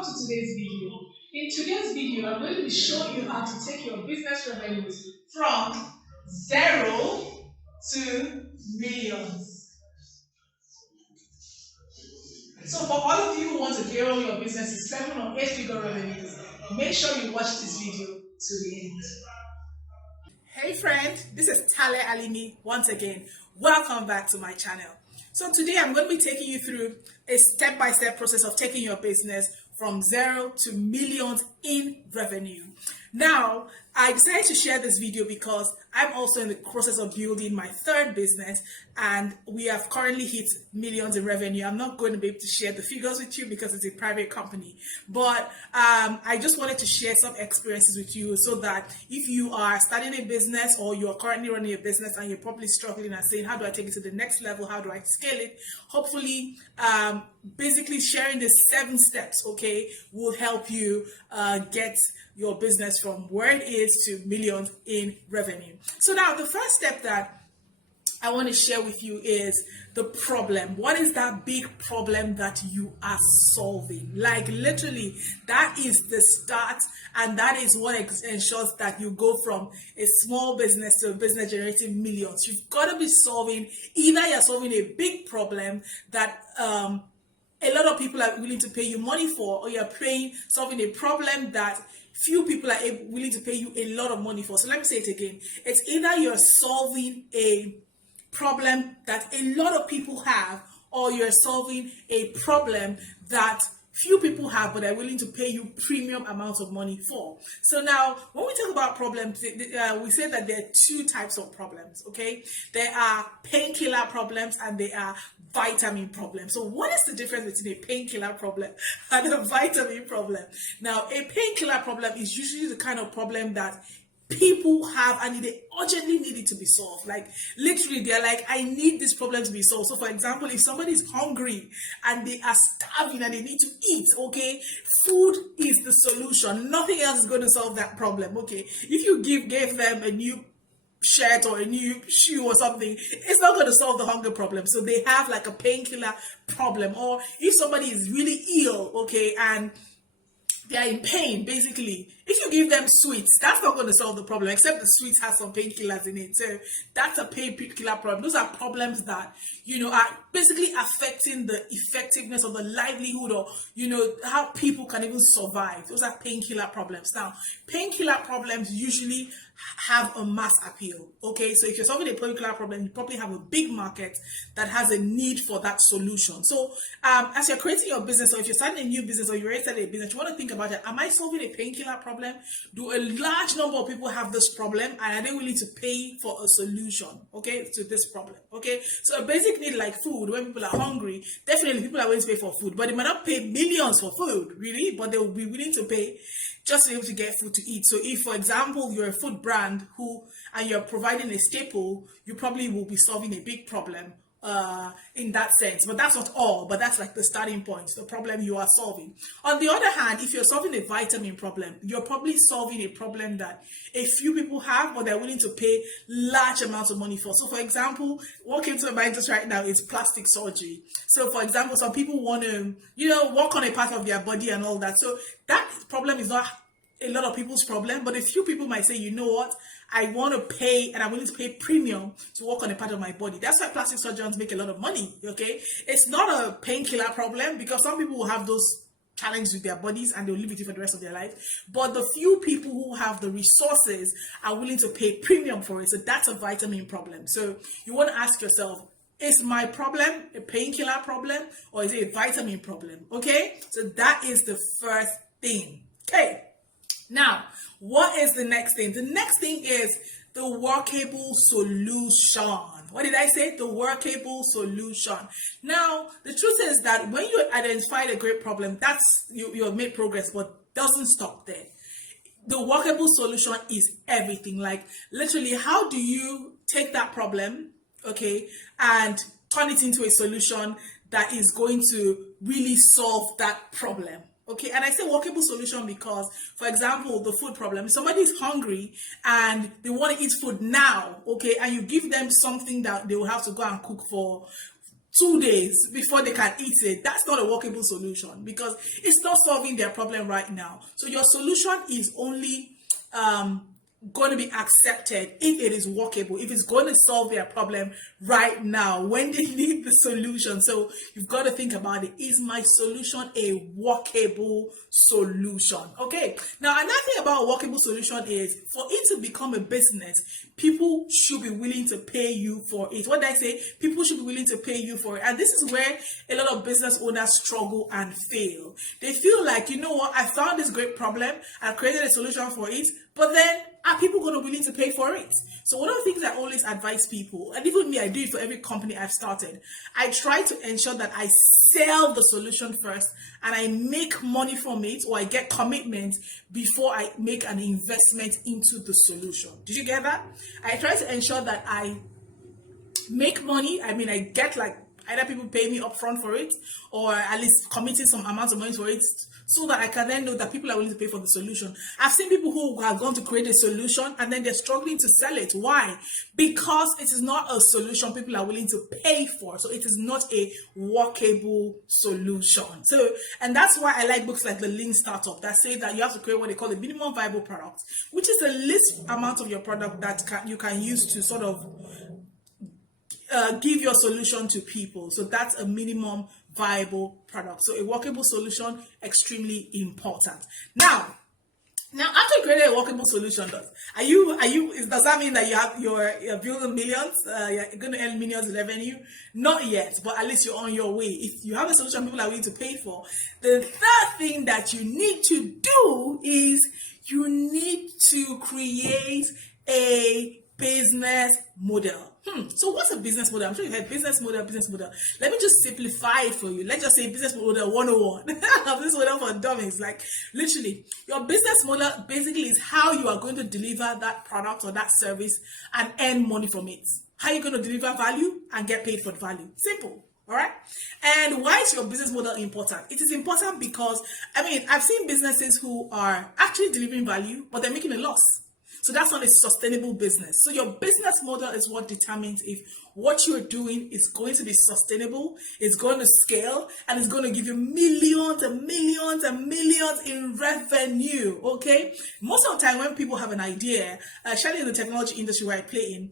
welcome to today's video. In today's video, I'm going to be showing you how to take your business revenues from zero to millions. So for all of you who want to grow your business to 7 or 8 figure revenues, make sure you watch this video to the end. Hey friend, this is Alimi once again. Welcome back to my channel. So today I'm going to be taking you through a step-by-step process of taking your business from zero to millions in revenue. Now, I decided to share this video because I'm also in the process of building my third business and we have currently hit millions in revenue. I'm not going to be able to share the figures with you because it's a private company, but I just wanted to share some experiences with you so that if you are starting a business or you're currently running a business and you're probably struggling and saying, how do I take it to the next level? How do I scale it? Hopefully, basically sharing the 7 steps, okay, will help you get your business from where it is to millions in revenue. So now the first step that I want to share with you is the problem. What is that big problem that you are solving? Like literally, that is the start, and that is what ensures that you go from a small business to a business generating millions. You've got to be solving, either you're solving a big problem that a lot of people are willing to pay you money for, or you're solving a problem that few people are willing to pay you a lot of money for. So let me say it again. It's either you're solving a problem that a lot of people have, or you're solving a problem that few people have but are willing to pay you premium amounts of money for. So now when we talk about problems, we say that there are 2 types of problems, okay? There are painkiller problems and there are vitamin problems. So what is the difference between a painkiller problem and a vitamin problem? Now, a painkiller problem is usually the kind of problem that people have and they urgently need it to be solved. Like literally they're like, I need this problem to be solved. So for example, if somebody is hungry and they are starving and they need to eat, okay, food is the solution. Nothing else is going to solve that problem, okay? If you gave them a new shirt or a new shoe or something, it's not going to solve the hunger problem. So they have like a painkiller problem. Or if somebody is really ill, okay, and they are in pain, basically, if you give them sweets, that's not going to solve the problem, except the sweets has some painkillers in it. So that's a painkiller problem. Those are problems that, are basically affecting the effectiveness of the livelihood, or, how people can even survive. Those are painkiller problems. Now, painkiller problems usually have a mass appeal, okay? So if you're solving a painkiller problem, you probably have a big market that has a need for that solution. So as you're creating your business, or if you're starting a new business, or you're already starting a business, you want to think about it. Am I solving a painkiller problem? Do a large number of people have this problem, and are they willing to pay for a solution, okay, to this problem, okay? So a basic need like food, when people are hungry, definitely people are willing to pay for food, but they might not pay millions for food, really, but they will be willing to pay just to be able to get food to eat. So if, for example, you're a food brand and you're providing a staple, you probably will be solving a big problem in that sense. But that's not all, but that's like the starting point, the problem you are solving. On the other hand, if you're solving a vitamin problem, you're probably solving a problem that a few people have, but they're willing to pay large amounts of money for. So for example, what came to my mind just right now is plastic surgery. So for example, some people want to, work on a part of their body and all that. So that problem is not a lot of people's problem, but a few people might say, you know what, I want to pay, and I'm willing to pay premium to work on a part of my body. That's why plastic surgeons make a lot of money, okay? It's not a painkiller problem, because some people will have those challenges with their bodies and they'll live with it for the rest of their life. But the few people who have the resources are willing to pay premium for it. So that's a vitamin problem. So you want to ask yourself, is my problem a painkiller problem, or is it a vitamin problem? Okay, so that is the first thing. Okay, now what is the next thing? The next thing is the workable solution. What did I say? The workable solution. Now, the truth is that when you identify a great problem, that's you've made progress, but doesn't stop there. The workable solution is everything. Like literally, how do you take that problem, okay, and turn it into a solution that is going to really solve that problem? Okay, and I say workable solution because, for example, the food problem, if somebody is hungry and they want to eat food now, okay, and you give them something that they will have to go and cook for 2 days before they can eat it, that's not a workable solution because it's not solving their problem right now. So your solution is only going to be accepted if it is workable, if it's going to solve their problem right now when they need the solution. So you've got to think about it. Is my solution a workable solution? Okay. Now, another thing about a workable solution is for it to become a business, people should be willing to pay you for it. What did I say? People should be willing to pay you for it. And this is where a lot of business owners struggle and fail. They feel like, you know what, I found this great problem, I created a solution for it, but then are people going to be willing to pay for it? So one of the things I always advise people, and even me, I do it for every company I've started, I try to ensure that I sell the solution first and I make money from it, or I get commitment before I make an investment into the solution. Did you get that? I try to ensure that I make money. I mean, I get like either people pay me upfront for it, or at least committing some amount of money for it, so that I can then know that people are willing to pay for the solution. I've seen people who have gone to create a solution and then they're struggling to sell it. Why? Because it is not a solution people are willing to pay for. So it is not a workable solution. So, and that's why I like books like The Lean Startup that say that you have to create what they call a minimum viable product, which is the least amount of your product that you can use to sort of give your solution to people. So that's a minimum viable product. So a workable solution, extremely important. Now after you create a workable solution, does that mean that you're building millions, you're going to earn millions in revenue? Not yet, but at least you're on your way. If you have a solution people are willing to pay for, the third thing that you need to do is you need to create a business model. So what's a business model? I'm sure you've heard business model. Let me just simplify it for you. Let's just say business model 101. Business model for dummies. Like literally, your business model basically is how you are going to deliver that product or that service and earn money from it. How you're going to deliver value and get paid for the value. Simple. All right. And why is your business model important? It is important because, I mean, I've seen businesses who are actually delivering value, but they're making a loss. So that's not a sustainable business. So your business model is what determines if what you're doing is going to be sustainable, it's going to scale, and it's going to give you millions and millions and millions in revenue. Okay. Most of the time when people have an idea, especially in the technology industry where I play in,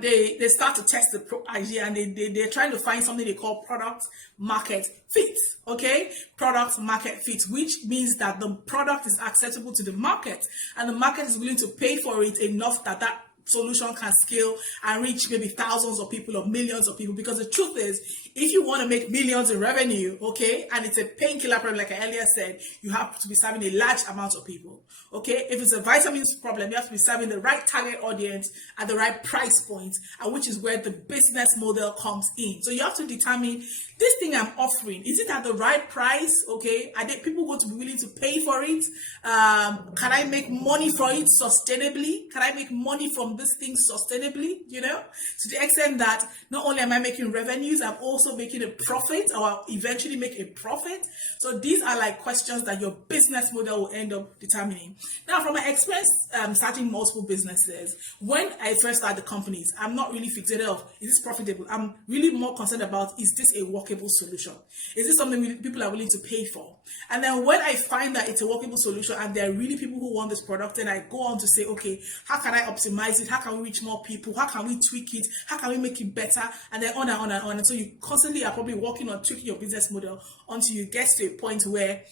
they start to test the idea and they're trying to find something they call product market fit. Okay, product market fit, which means that the product is acceptable to the market and the market is willing to pay for it enough that that solution can scale and reach maybe thousands of people or millions of people. Because the truth is, if you want to make millions in revenue, okay, and it's a painkiller problem, like I earlier said, you have to be serving a large amount of people. Okay, if it's a vitamins problem, you have to be serving the right target audience at the right price point, and which is where the business model comes in. So you have to determine, this thing I'm offering, is it at the right price? Okay, are there people going to be willing to pay for it? Can I make money for it sustainably? Can I make money from this thing sustainably? You know, to the extent that not only am I making revenues, I'm also making a profit, or I'll eventually make a profit. So these are like questions that your business model will end up determining. Now, from my experience starting multiple businesses, when I first started the companies, I'm not really fixated on, is this profitable? I'm really more concerned about, is this a workable solution? Is this something people are willing to pay for? And then when I find that it's a workable solution and there are really people who want this product, then I go on to say, okay, how can I optimize it? How can we reach more people? How can we tweak it? How can we make it better? And then on and on and on. And so you constantly are probably working on tweaking your business model until you get to a point where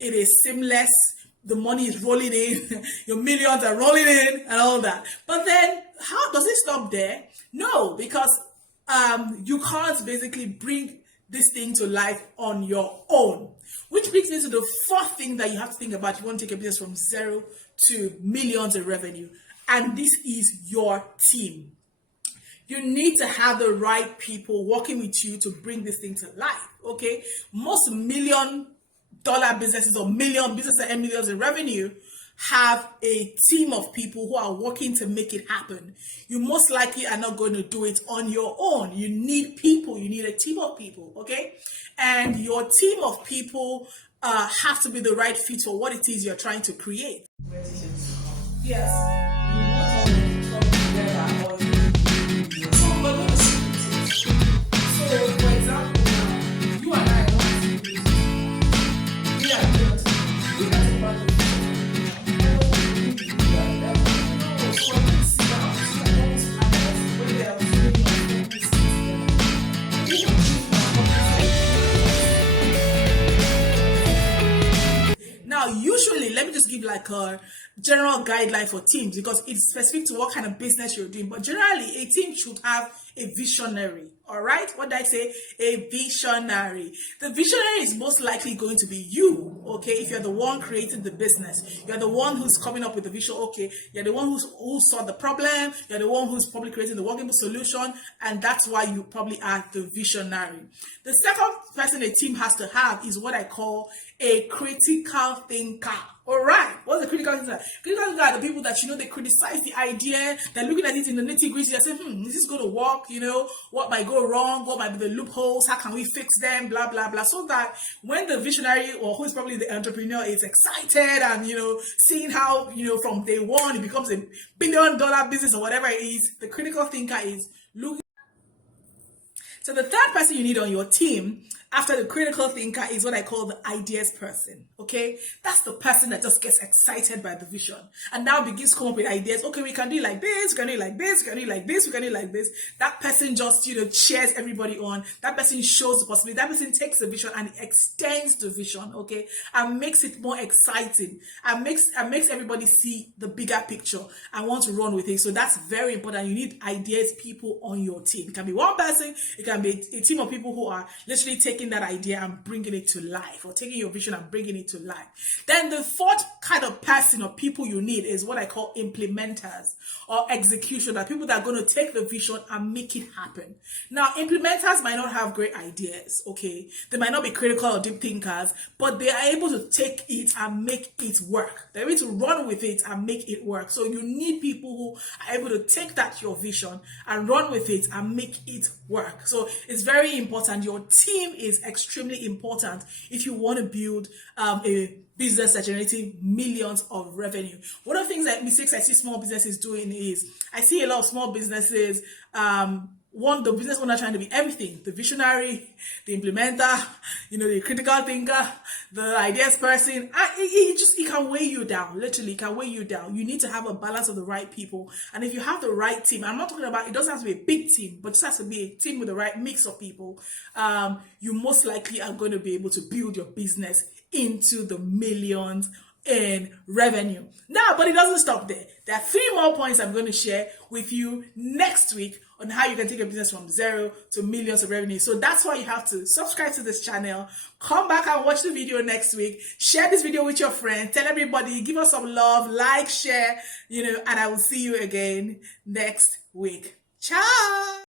it is seamless. The money is rolling in, your millions are rolling in and all that. But then how does it stop there? No, because you can't basically bring this thing to life on your own. Which brings me to the fourth thing that you have to think about if you want to take a business from zero to millions in revenue. And this is your team. You need to have the right people working with you to bring this thing to life. Okay? Most $1,000,000 businesses or businesses that earn millions in revenue have a team of people who are working to make it happen. You most likely are not going to do it on your own. You need people. You need a team of people, okay? And your team of people have to be the right fit for what it is you're trying to create. Yes. We want all to come together. So we're going to see give like a general guideline for teams because it's specific to what kind of business you're doing. But generally, a team should have a visionary. All right, what did I say? A visionary. The visionary is most likely going to be you, okay? If you're the one creating the business, you're the one who's coming up with the vision, okay? You're the one who saw the problem, you're the one who's probably creating the workable solution, and that's why you probably are the visionary. The second person a team has to have is what I call a critical thinker. All right, what's the critical thinker? Critical thinker are the people that, they criticize the idea, they're looking at it in the nitty-gritty, they're saying, is this going to work? What might go wrong? What might be the loopholes? How can we fix them? Blah, blah, blah. So that when the visionary or who is probably the entrepreneur is excited and, seeing how, from day one, it becomes $1 billion business or whatever it is, the critical thinker is looking. So the third person you need on your team after the critical thinker is what I call the ideas person, okay? That's the person that just gets excited by the vision and now begins to come up with ideas. Okay, we can do it like this, we can do it like this, we can do it like this, we can do it like this. That person just, cheers everybody on. That person shows the possibility. That person takes the vision and extends the vision, okay? And makes it more exciting and makes everybody see the bigger picture and want to run with it. So that's very important. You need ideas people on your team. It can be one person, it can be a team of people who are literally taking that idea and bringing it to life, or taking your vision and bringing it to life. Then the fourth kind of person or people you need is what I call implementers or executioners, people that are going to take the vision and make it happen. Now, implementers might not have great ideas, okay? They might not be critical or deep thinkers, but they are able to take it and make it work. They're able to run with it and make it work. So you need people who are able to take that, your vision, and run with it and make it work. So it's very important. Your team is extremely important if you want to build a business that's generating millions of revenue. One of the mistakes I see small businesses doing is I see a lot of small businesses, the business owner trying to be everything: the visionary, the implementer, the critical thinker, the ideas person. It can weigh you down. Literally, it can weigh you down. You need to have a balance of the right people. And if you have the right team, I'm not talking about, it doesn't have to be a big team, but it just has to be a team with the right mix of people. You most likely are going to be able to build your business into the millions in revenue. Now, but it doesn't stop there. There are 3 more points I'm going to share with you next week on how you can take your business from 0 to millions of revenue. So that's why you have to subscribe to this channel, come back and watch the video next week, share this video with your friends, tell everybody, give us some love, like, share, and I will see you again next week. Ciao!